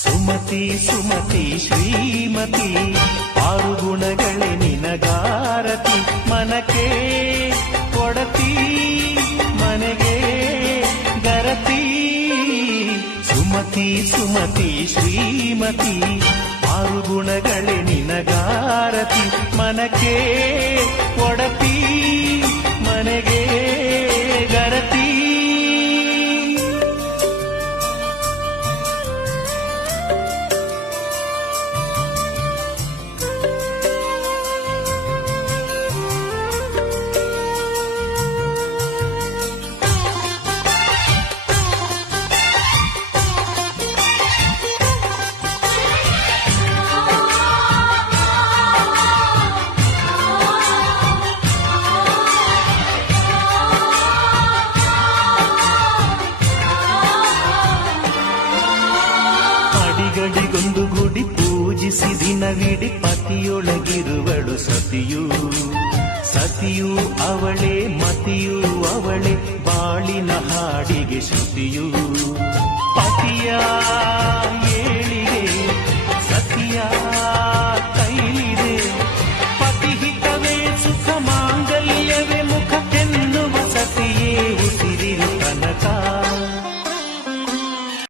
ಸುಮತಿ ಸುಮತಿ ಶ್ರೀಮತಿ ಆರು ಗುಣಗಳೇ ನಿನಗಾರತಿ ಮನಕ್ಕೆ ಕೊಡತಿ ಮನೆಗೆ ಗರತಿ ಸುಮತಿ ಸುಮತಿ ಶ್ರೀಮತಿ ಆರು ಗುಣಗಳೇ ನಿನಗಾರತಿ ಮನಕ್ಕೆ ಕೊಡತಿ ಮನೆಗೆ ಗರತಿ ಗಡಿಗೊಂದು ಗುಡಿ ಪೂಜಿಸಿ ದಿನವಿಡಿ ಪತಿಯೊಳಗಿರುವಳು ಸತಿಯು ಸತಿಯು ಅವಳೇ ಮತಿಯು ಅವಳೇ ಬಾಳಿನ ಹಾಡಿಗೆ ಶ್ರುತಿಯು ಪತಿಯ